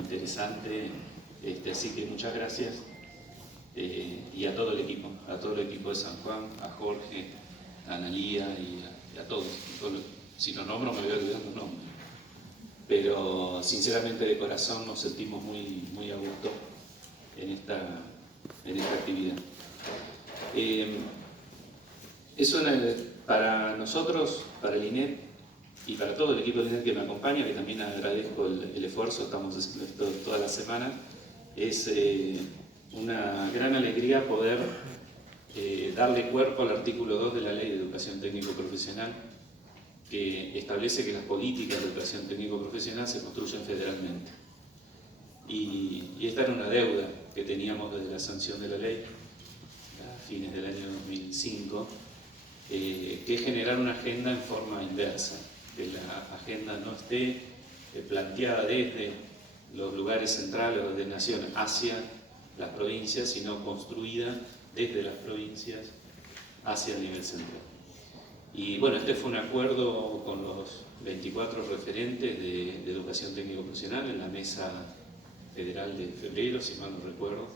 interesante, así que muchas gracias. Y a todo el equipo de San Juan, a Jorge, a Analía y a todos. Si los nombro me voy a olvidar los nombres. Pero sinceramente de corazón nos sentimos muy, muy a gusto en esta actividad. Para nosotros, para el INET y para todo el equipo del INET que me acompaña, que también agradezco el esfuerzo, estamos haciendo esto toda la semana, es una gran alegría poder darle cuerpo al artículo 2 de la Ley de Educación Técnico Profesional, que establece que las políticas de educación técnico-profesional se construyen federalmente. Y esta era una deuda que teníamos desde la sanción de la ley, a fines del año 2005, que es generar una agenda en forma inversa, que la agenda no esté planteada desde los lugares centrales o de nación hacia las provincias, sino construida desde las provincias hacia el nivel central. Y bueno, este fue un acuerdo con los 24 referentes de educación técnico-profesional en la mesa federal de febrero, si mal no recuerdo,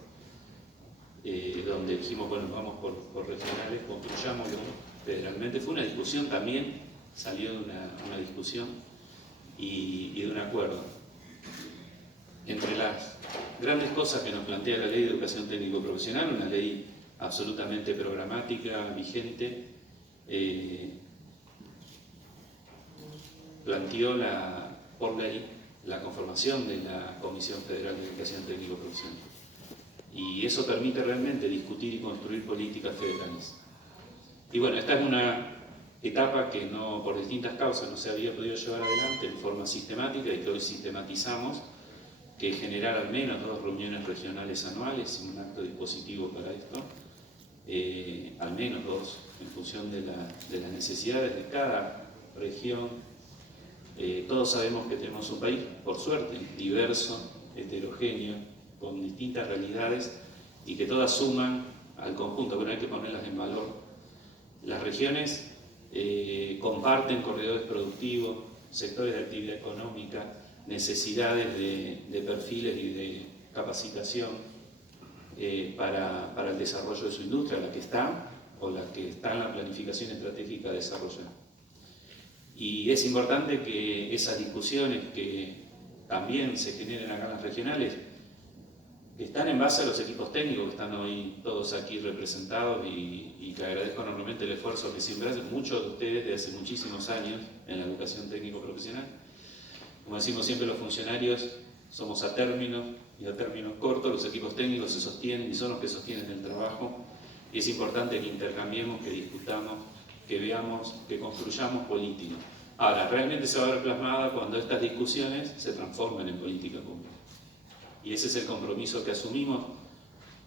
donde dijimos, bueno, vamos por regionales, construyámoslo federalmente. Fue una discusión también, salió de una discusión y de un acuerdo. Entre las grandes cosas que nos plantea la Ley de Educación Técnico-Profesional, una ley absolutamente programática, vigente, planteó por ley la conformación de la Comisión Federal de Educación Técnico-Profesional. Y eso permite realmente discutir y construir políticas federales. Y bueno, esta es una etapa que por distintas causas no se había podido llevar adelante en forma sistemática y que hoy sistematizamos, que es generar al menos 2 reuniones regionales anuales, un acto dispositivo para esto, al menos 2, en función de las necesidades de cada región. Todos sabemos que tenemos un país, por suerte, diverso, heterogéneo, con distintas realidades y que todas suman al conjunto, pero hay que ponerlas en valor. Las regiones comparten corredores productivos, sectores de actividad económica, necesidades de perfiles y de capacitación para el desarrollo de su industria, la que está o la que está en la planificación estratégica de desarrollo. Y es importante que esas discusiones que también se generen acá en las regionales, que están en base a los equipos técnicos que están hoy todos aquí representados y que agradezco enormemente el esfuerzo que siempre hacen muchos de ustedes desde hace muchísimos años en la educación técnico-profesional. Como decimos siempre los funcionarios, somos a términos y a términos cortos, los equipos técnicos se sostienen y son los que sostienen el trabajo, y es importante que intercambiemos, que discutamos, que veamos, que construyamos política. Ahora, realmente se va a ver plasmada cuando estas discusiones se transformen en política pública. Y ese es el compromiso que asumimos,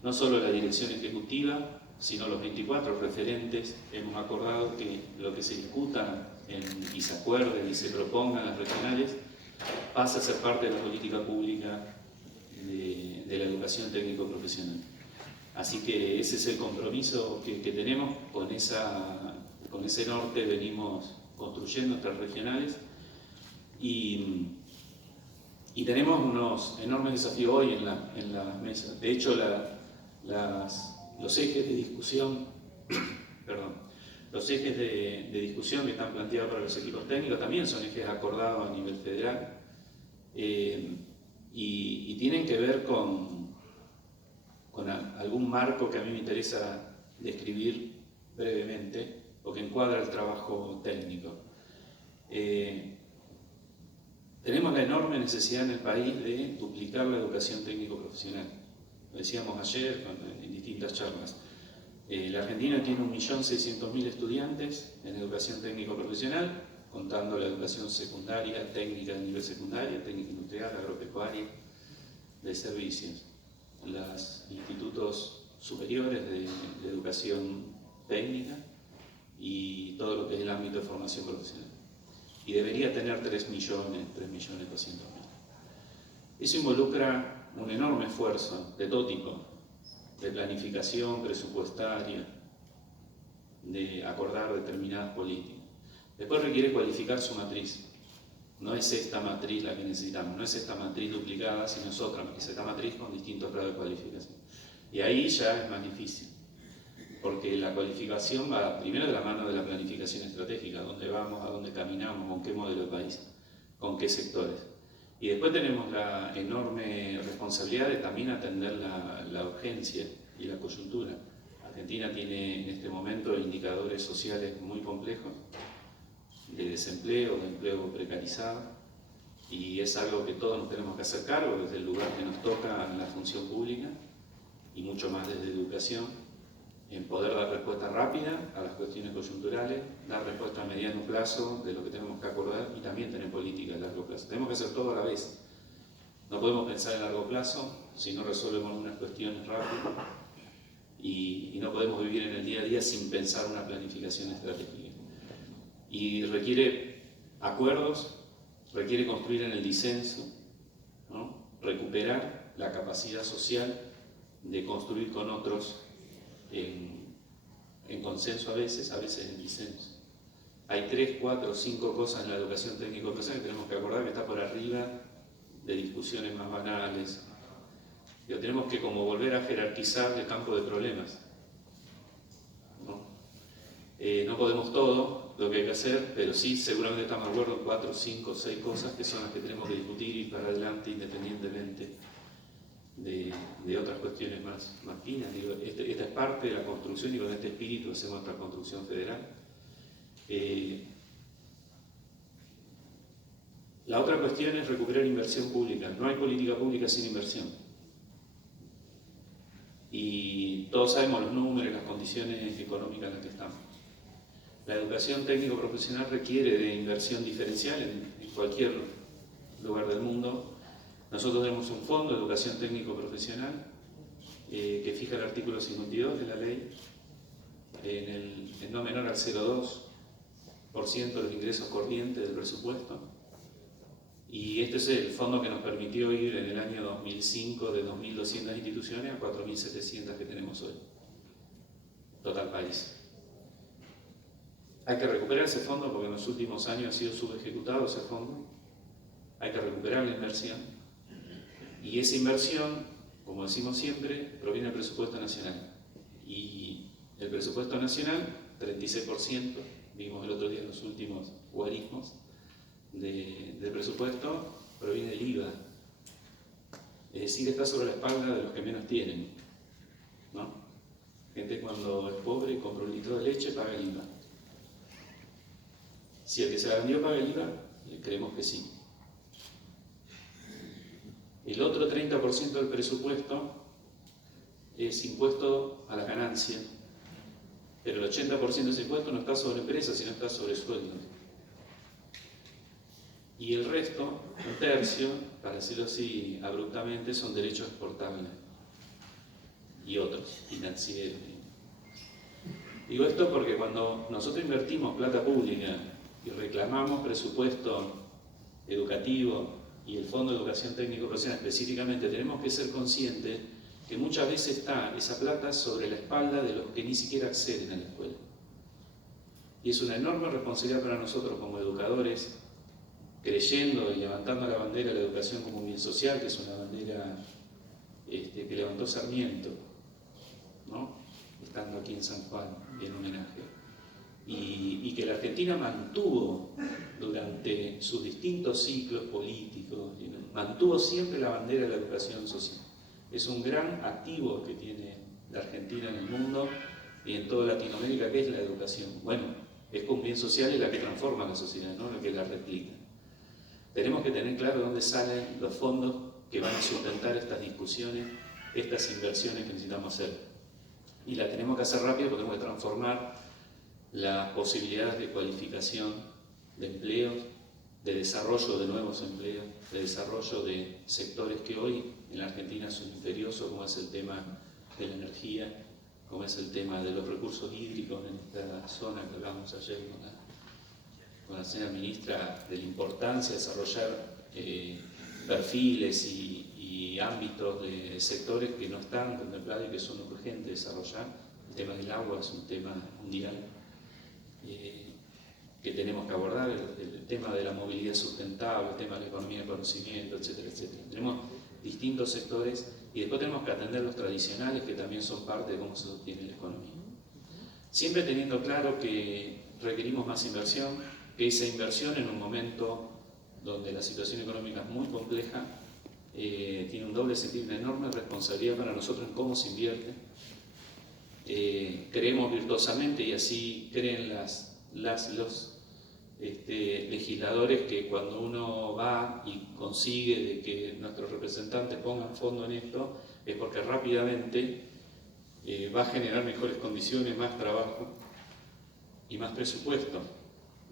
no solo la dirección ejecutiva, sino los 24 referentes. Hemos acordado que lo que se discuta y se acuerde y se proponga en las regionales pasa a ser parte de la política pública de la educación técnico-profesional. Así que ese es el compromiso que tenemos, con ese norte venimos construyendo nuestras regionales y tenemos unos enormes desafíos hoy en la mesa. De hecho, los ejes de discusión, los ejes de discusión que están planteados para los equipos técnicos también son ejes acordados a nivel federal y tienen que ver con algún marco que a mí me interesa describir brevemente o que encuadra el trabajo técnico. Tenemos la enorme necesidad en el país de duplicar la educación técnico-profesional. Lo decíamos ayer en distintas charlas. La Argentina tiene 1.600.000 estudiantes en educación técnico-profesional, contando la educación secundaria, técnica de nivel secundario, técnica industrial, agropecuaria, de servicios. Los institutos superiores de educación técnica y todo lo que es el ámbito de formación profesional. Y debería tener 3.200.000. Eso involucra un enorme esfuerzo de todo tipo, de planificación presupuestaria, de acordar determinadas políticas. Después requiere cualificar su matriz. No es esta matriz la que necesitamos, no es esta matriz duplicada, sino es otra, es esta matriz con distintos grados de cualificación. Y ahí ya es más difícil, porque la cualificación va primero de la mano de la planificación estratégica, dónde vamos, a dónde caminamos, con qué modelo de país, con qué sectores. Y después tenemos la enorme responsabilidad de también atender la urgencia y la coyuntura. Argentina tiene en este momento indicadores sociales muy complejos, de desempleo, de empleo precarizado, y es algo que todos nos tenemos que hacer cargo desde el lugar que nos toca en la función pública, y mucho más desde educación, en poder dar respuesta rápida a las cuestiones coyunturales, dar respuesta a mediano plazo de lo que tenemos que acordar y también tener política a largo plazo. Tenemos que hacer todo a la vez. No podemos pensar a largo plazo si no resolvemos unas cuestiones rápidas y no podemos vivir en el día a día sin pensar una planificación estratégica. Y requiere acuerdos, requiere construir en el disenso, ¿no? Recuperar la capacidad social de construir con otros en consenso a veces en disenso. Hay 3, 4, 5 cosas en la educación técnico-profesional que tenemos que acordar que está por arriba de discusiones más banales. Pero tenemos que como volver a jerarquizar el campo de problemas. No podemos todo lo que hay que hacer, pero sí seguramente estamos de acuerdo en 4, 5, 6 cosas que son las que tenemos que discutir y ir para adelante independientemente de otras cuestiones más finas. Digo, esta es parte de la construcción y con este espíritu hacemos nuestra construcción federal. La otra cuestión es recuperar inversión pública. No hay política pública sin inversión. Y todos sabemos los números y las condiciones económicas en las que estamos. La educación técnico-profesional requiere de inversión diferencial en cualquier lugar del mundo. Nosotros tenemos un fondo de educación técnico-profesional que fija el artículo 52 de la ley en no menor al 0,2% de los ingresos corrientes del presupuesto. Y este es el fondo que nos permitió ir en el año 2005 de 2.200 instituciones a 4.700 que tenemos hoy. Total país. Hay que recuperar ese fondo porque en los últimos años ha sido subejecutado ese fondo. Hay que recuperar la inversión. Y esa inversión, como decimos siempre, proviene del presupuesto nacional. Y el presupuesto nacional, 36%, vimos el otro día en los últimos guarismos del presupuesto, proviene del IVA. Es decir, está sobre la espalda de los que menos tienen, ¿no? Gente cuando es pobre y compra un litro de leche paga el IVA. Si el que se la vendió paga el IVA, creemos que sí. El otro 30% del presupuesto es impuesto a la ganancia, pero el 80% de ese impuesto no está sobre empresas, sino está sobre sueldos. Y el resto, un tercio, para decirlo así abruptamente, son derechos exportables y otros, financieros. Digo esto porque cuando nosotros invertimos plata pública y reclamamos presupuesto educativo y el Fondo de Educación Técnico-Profesional específicamente, tenemos que ser conscientes que muchas veces está esa plata sobre la espalda de los que ni siquiera acceden a la escuela. Y es una enorme responsabilidad para nosotros como educadores, creyendo y levantando la bandera de la educación como un bien social, que es una bandera que levantó Sarmiento, ¿no? Estando aquí en San Juan, en homenaje. Y que la Argentina mantuvo durante sus distintos ciclos políticos, mantuvo siempre la bandera de la educación social. Es un gran activo que tiene la Argentina en el mundo y en toda Latinoamérica, que es la educación. Bueno, es un bien social y la que transforma la sociedad, no la que la replica. Tenemos que tener claro dónde salen los fondos que van a sustentar estas discusiones, estas inversiones que necesitamos hacer. Y la tenemos que hacer rápido porque tenemos que transformar las posibilidades de cualificación de empleos, de desarrollo de nuevos empleos, de desarrollo de sectores que hoy en la Argentina son imperiosos, como es el tema de la energía, como es el tema de los recursos hídricos en esta zona que hablamos ayer con la señora ministra, de la importancia de desarrollar perfiles y ámbitos de sectores que no están contemplados y que son urgentes desarrollar. El tema del agua es un tema mundial. que tenemos que abordar, el tema de la movilidad sustentable, el tema de la economía del conocimiento, etcétera, etcétera. Tenemos distintos sectores y después tenemos que atender los tradicionales que también son parte de cómo se sostiene la economía. Siempre teniendo claro que requerimos más inversión, que esa inversión en un momento donde la situación económica es muy compleja, tiene un doble sentido, una enorme responsabilidad para nosotros en cómo se invierte. Creemos virtuosamente, y así creen los legisladores, que cuando uno va y consigue de que nuestros representantes pongan fondo en esto, es porque rápidamente va a generar mejores condiciones, más trabajo y más presupuesto.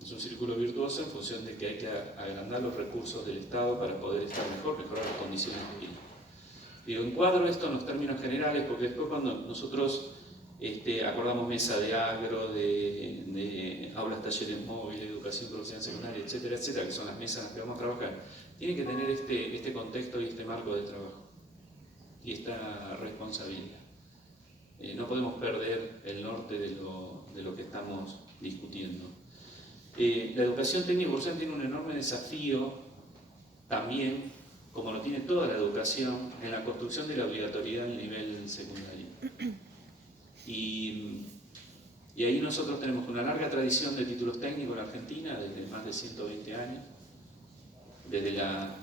Es un círculo virtuoso en función de que hay que agrandar los recursos del Estado para poder estar mejor, mejorar las condiciones de vida. Digo, encuadro esto en los términos generales porque después cuando nosotros acordamos mesa de agro, de aulas, talleres móviles, educación profesional secundaria, etcétera, etcétera, que son las mesas en las que vamos a trabajar, tiene que tener este contexto y este marco de trabajo y esta responsabilidad. No podemos perder el norte de lo que estamos discutiendo. La educación técnica profesional tiene un enorme desafío también, como lo tiene toda la educación, en la construcción de la obligatoriedad en el nivel secundario. Y ahí nosotros tenemos una larga tradición de títulos técnicos en la Argentina, desde más de 120 años, desde la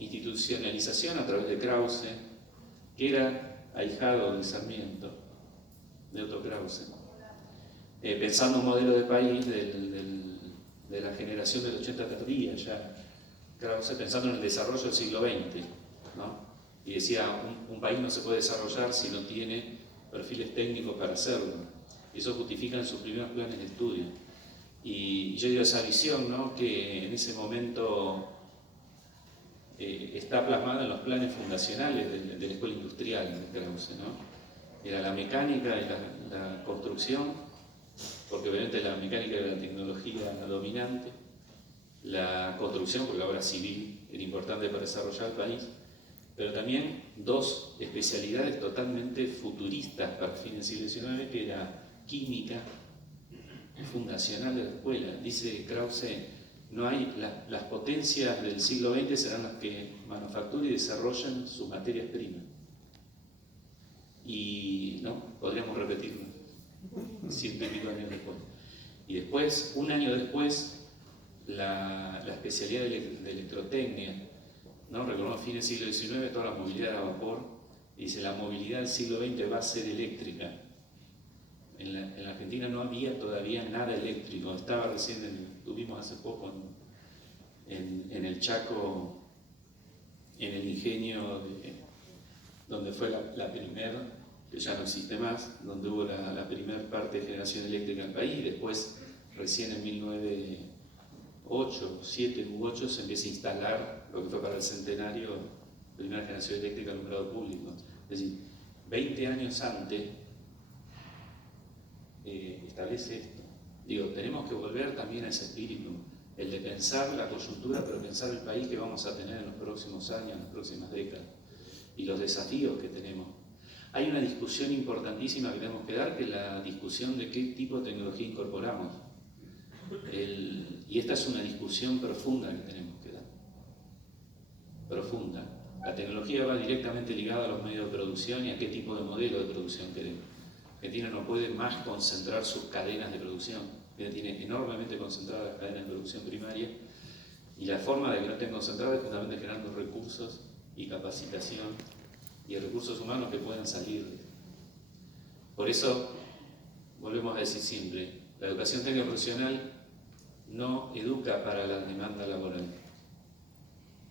institucionalización a través de Krause, que era ahijado de Sarmiento, de Otto Krause, pensando un modelo de país de la generación del 80 tardía, ya Krause pensando en el desarrollo del siglo XX, ¿no? Y decía, un país no se puede desarrollar si no tiene perfiles técnicos para hacerlo. Y eso justifica en sus primeros planes de estudio. Y yo digo, esa visión, ¿no?, que en ese momento está plasmada en los planes fundacionales de la escuela industrial de Krause, ¿no? Era la mecánica y la construcción, porque obviamente la mecánica era la tecnología dominante, la construcción, porque la obra civil era importante para desarrollar el país, pero también dos especialidades totalmente futuristas para el fin del siglo XIX, que era química, fundacional de la escuela. Dice Krause, no hay, las potencias del siglo XX serán las que manufacturan y desarrollan sus materias primas. Y no, podríamos repetirlo 100 y pico años después. Y después, un año después, la especialidad de electrotecnia, ¿no? Recordamos fines del siglo XIX, toda la movilidad era a vapor, y dice, la movilidad del siglo XX va a ser eléctrica. En la Argentina no había todavía nada eléctrico, estaba recién, tuvimos hace poco en el Chaco, en el ingenio donde fue la primera, que ya no existe más, donde hubo la primera parte de generación eléctrica en el país, y después recién en 1908, 7 u 8 se empieza a instalar lo que fue para el centenario, primera generación eléctrica alumbrado público. Es decir, 20 años antes establece esto. Digo, tenemos que volver también a ese espíritu, el de pensar la coyuntura, pero pensar el país que vamos a tener en los próximos años, en las próximas décadas, y los desafíos que tenemos. Hay una discusión importantísima que tenemos que dar, que es la discusión de qué tipo de tecnología incorporamos. Y esta es una discusión profunda que tenemos que dar. Profunda. La tecnología va directamente ligada a los medios de producción y a qué tipo de modelo de producción queremos. Argentina no puede más concentrar sus cadenas de producción. Tiene enormemente concentradas las cadenas de producción primaria, y la forma de que no estén concentradas es justamente generando recursos y capacitación y recursos humanos que puedan salir. Por eso, volvemos a decir siempre, la educación técnica profesional no educa para la demanda laboral,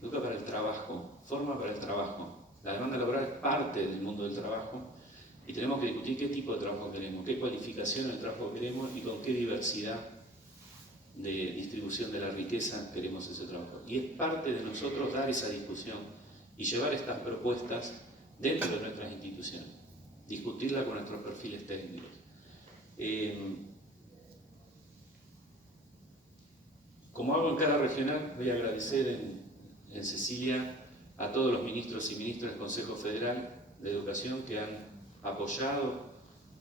educa para el trabajo, forma para el trabajo. La demanda laboral es parte del mundo del trabajo, y tenemos que discutir qué tipo de trabajo queremos, qué cualificación del trabajo queremos y con qué diversidad de distribución de la riqueza queremos ese trabajo. Y es parte de nosotros dar esa discusión y llevar estas propuestas dentro de nuestras instituciones, discutirla con nuestros perfiles técnicos. Como hago en cada regional, voy a agradecer en Cecilia a todos los ministros y ministras del Consejo Federal de Educación que han apoyado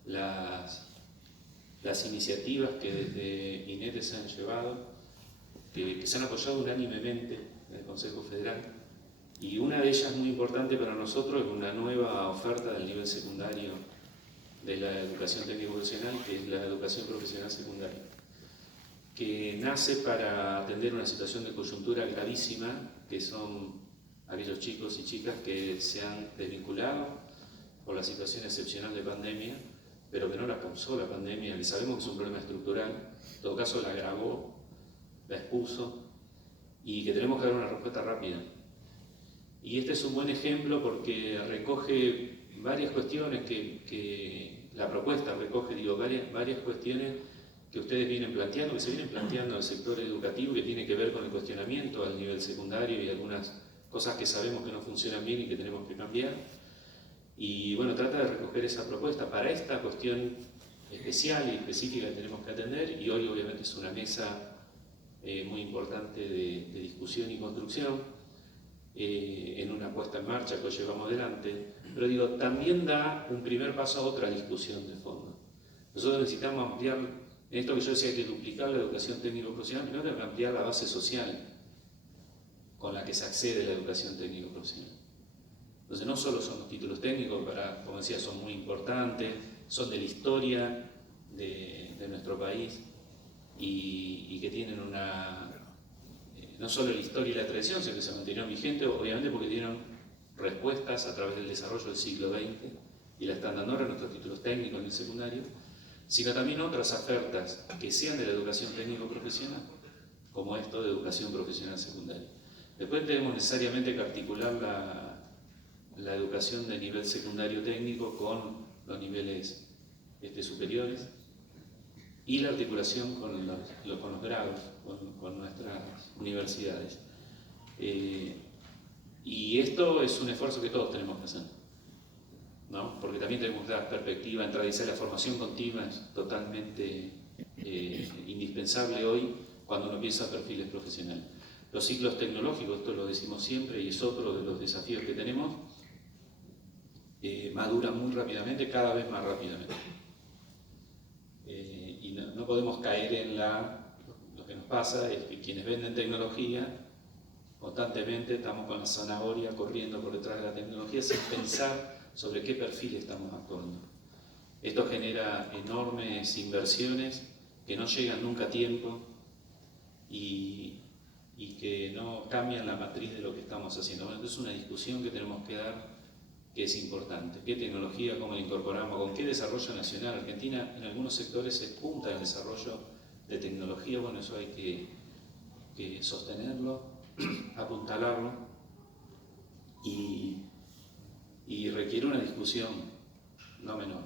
las las iniciativas que desde INETE se han llevado, que se han apoyado unánimemente en el Consejo Federal, y una de ellas muy importante para nosotros es una nueva oferta del nivel secundario de la educación técnico profesional, que es la educación profesional secundaria, que nace para atender una situación de coyuntura gravísima, que son aquellos chicos y chicas que se han desvinculado por la situación excepcional de pandemia, pero que no la causó la pandemia, que sabemos que es un problema estructural, en todo caso la agravó, la expuso, y que tenemos que dar una respuesta rápida. Y este es un buen ejemplo porque recoge varias cuestiones que la propuesta recoge, varias cuestiones que ustedes vienen planteando, que se vienen planteando en el sector educativo, que tiene que ver con el cuestionamiento al nivel secundario y algunas cosas que sabemos que no funcionan bien y que tenemos que cambiar. Y bueno, trata de recoger esa propuesta para esta cuestión especial y específica que tenemos que atender, y hoy obviamente es una mesa muy importante de discusión y construcción, en una puesta en marcha que hoy llevamos adelante, pero digo, también da un primer paso a otra discusión de fondo. Nosotros necesitamos ampliar, en esto que yo decía, hay que duplicar la educación técnico-profesional, primero hay que ampliar la base social con la que se accede a la educación técnico-profesional. Entonces no solo son los títulos técnicos, como decía, son muy importantes, son de la historia de nuestro país y que tienen no solo la historia y la tradición, sino que se mantuvieron vigentes, obviamente porque dieron respuestas a través del desarrollo del siglo XX y la están dando ahora nuestros títulos técnicos en el secundario, sino también otras ofertas que sean de la educación técnico-profesional, como esto de educación profesional secundaria. Después tenemos necesariamente que articular la educación de nivel secundario técnico con los niveles superiores, y la articulación con los grados, con nuestras universidades. Y esto es un esfuerzo que todos tenemos que hacer, ¿no? Porque también tenemos que dar perspectiva, entrar y decir, la formación continua es totalmente indispensable hoy cuando uno piensa perfiles profesionales. Los ciclos tecnológicos, esto lo decimos siempre y es otro de los desafíos que tenemos, maduran muy rápidamente, cada vez más rápidamente. Y no podemos caer en lo que nos pasa es que quienes venden tecnología constantemente estamos con la zanahoria corriendo por detrás de la tecnología sin pensar sobre qué perfil estamos actuando. Esto genera enormes inversiones que no llegan nunca a tiempo y que no cambian la matriz de lo que estamos haciendo. Bueno, entonces es una discusión que tenemos que dar, que es importante. ¿Qué tecnología, cómo la incorporamos, con qué desarrollo nacional? Argentina en algunos sectores se punta en el desarrollo de tecnología, bueno, eso hay que sostenerlo, apuntalarlo y requiere una discusión no menor.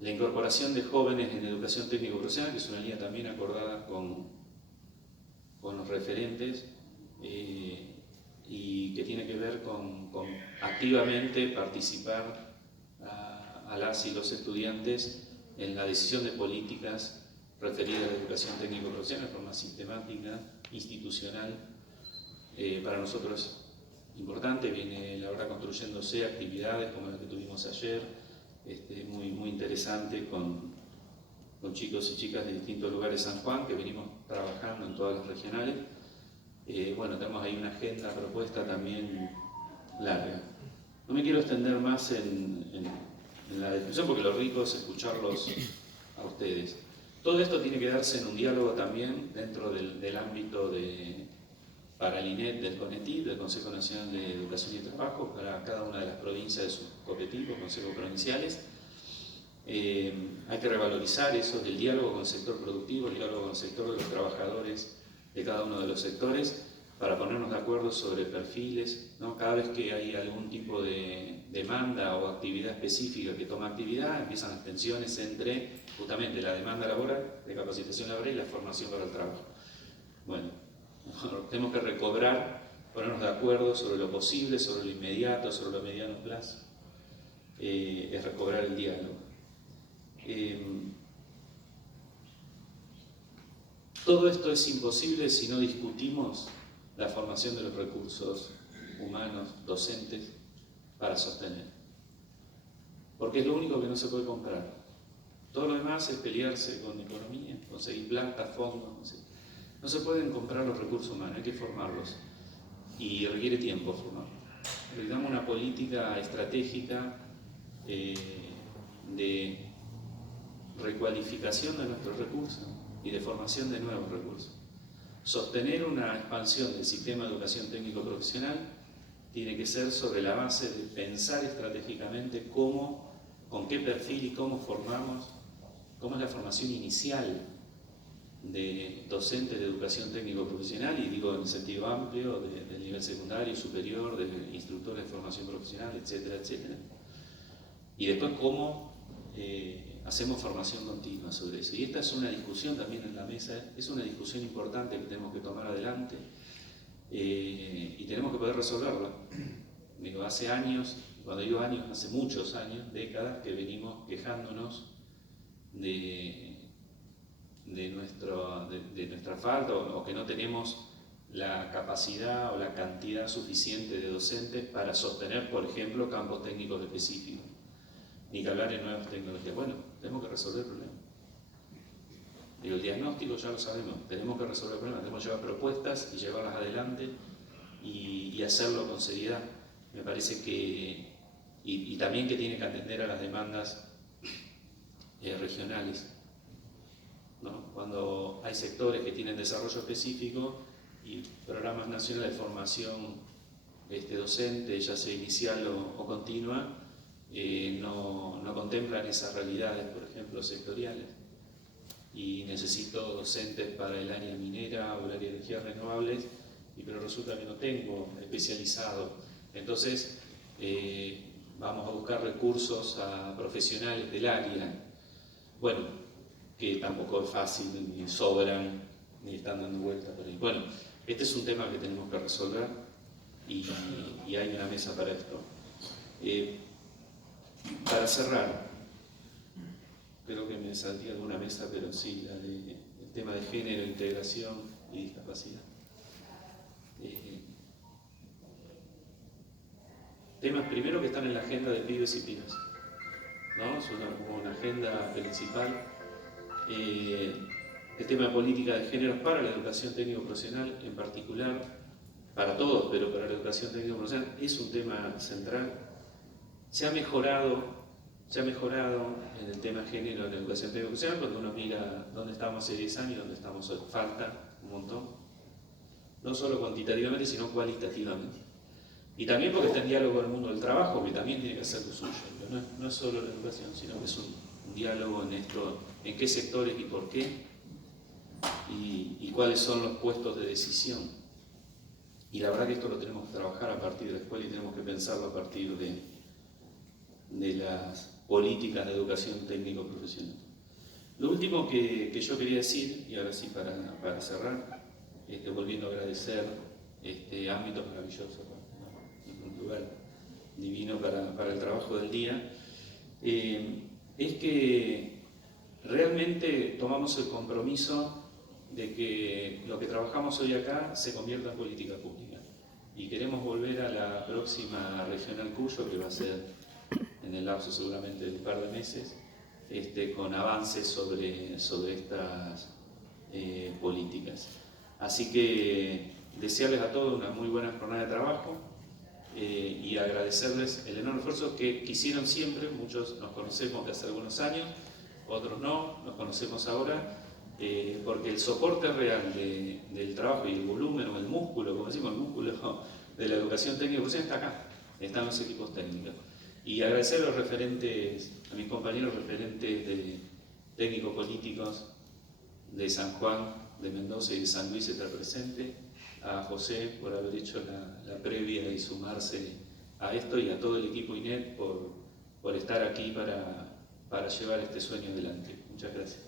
La incorporación de jóvenes en educación técnico-profesional, que es una línea también acordada con los referentes, y que tiene que ver con activamente participar a las y los estudiantes en la decisión de políticas referidas a la educación técnico-profesional de forma sistemática, institucional. Para nosotros es importante, viene la verdad construyéndose actividades como la que tuvimos ayer, muy interesante con chicos y chicas de distintos lugares de San Juan, que venimos trabajando en todas las regionales. Bueno, tenemos ahí una agenda propuesta también larga. No me quiero extender más en la discusión porque lo rico es escucharlos a ustedes. Todo esto tiene que darse en un diálogo también dentro del ámbito para el INET, del CONETIP, del Consejo Nacional de Educación y Trabajo, para cada una de las provincias de sus COPETIP, consejos provinciales. Hay que revalorizar eso del diálogo con el sector productivo, el diálogo con el sector de los trabajadores de cada uno de los sectores, para ponernos de acuerdo sobre perfiles, ¿no? Cada vez que hay algún tipo de demanda o actividad específica que toma actividad, empiezan las tensiones entre justamente la demanda laboral, de capacitación laboral y la formación para el trabajo. Bueno, tenemos que recobrar, ponernos de acuerdo sobre lo posible, sobre lo inmediato, sobre lo mediano plazo, es recobrar el diálogo. Todo esto es imposible si no discutimos la formación de los recursos humanos, docentes, para sostener. Porque es lo único que no se puede comprar. Todo lo demás es pelearse con economía, conseguir plata, fondos, no sé. No se pueden comprar los recursos humanos, hay que formarlos. Y requiere tiempo formarlos. Necesitamos una política estratégica de recualificación de nuestros recursos y de formación de nuevos recursos. Sostener una expansión del sistema de educación técnico profesional tiene que ser sobre la base de pensar estratégicamente cómo, con qué perfil y cómo formamos, cómo es la formación inicial de docentes de educación técnico profesional, y digo en el sentido amplio, del nivel secundario, superior, de instructores de formación profesional, etcétera, etcétera. Y después cómo hacemos formación continua sobre eso. Y esta es una discusión también en la mesa, es una discusión importante que tenemos que tomar adelante y tenemos que poder resolverla. Digo, hace años, cuando digo años, hace muchos años, décadas, que venimos quejándonos de nuestra falta o que no tenemos la capacidad o la cantidad suficiente de docentes para sostener, por ejemplo, campos técnicos específicos, ni que hablar en nuevas tecnologías. Bueno, tenemos que resolver el problema. Digo, el diagnóstico ya lo sabemos, tenemos que resolver el problema, tenemos que llevar propuestas y llevarlas adelante y hacerlo con seriedad. Me parece que, y también que tiene que atender a las demandas regionales, ¿no? Cuando hay sectores que tienen desarrollo específico y programas nacionales de formación docente, ya sea inicial o continua, no contemplan esas realidades, por ejemplo, sectoriales. Y necesito docentes para el área minera o el área de energías renovables, pero resulta que no tengo especializado. Entonces, vamos a buscar recursos a profesionales del área. Bueno, que tampoco es fácil, ni sobran, ni están dando vueltas por ahí. Bueno, este es un tema que tenemos que resolver y hay una mesa para esto. Para cerrar, creo que me salté alguna mesa, pero sí, el tema de género, integración y discapacidad. Temas primero que están en la agenda de pibes y pibas, ¿no? Es una agenda principal. El tema de política de género para la educación técnico-profesional en particular, para todos, pero para la educación técnico-profesional es un tema central. Se ha mejorado en el tema género en la educación técnico-profesional cuando uno mira dónde estábamos hace 10 años y dónde estamos hoy. Falta un montón, no solo cuantitativamente, sino cualitativamente. Y también porque está en diálogo con el mundo del trabajo, que también tiene que hacer lo suyo. No es solo la educación, sino que es un diálogo en esto, en qué sectores y por qué, y cuáles son los puestos de decisión. Y la verdad que esto lo tenemos que trabajar a partir de la escuela y tenemos que pensarlo a partir de las políticas de educación técnico-profesional. Lo último que yo quería decir, y ahora sí para cerrar, volviendo a agradecer este ámbito maravilloso, un lugar divino para el trabajo del día, es que realmente tomamos el compromiso de que lo que trabajamos hoy acá se convierta en política pública. Y queremos volver a la próxima Regional Cuyo, que va a ser en el lapso seguramente de un par de meses, con avances sobre estas políticas. Así que desearles a todos una muy buena jornada de trabajo y agradecerles el enorme esfuerzo que hicieron siempre. Muchos nos conocemos de hace algunos años, otros no, nos conocemos ahora, porque el soporte real del trabajo y el volumen o el músculo, como decimos, el músculo de la educación técnica está acá, están los equipos técnicos. Y agradecer a los referentes, a mis compañeros referentes técnicos políticos de San Juan, de Mendoza y de San Luis estar presente, a José por haber hecho la previa y sumarse a esto, y a todo el equipo INET por estar aquí para llevar este sueño adelante. Muchas gracias.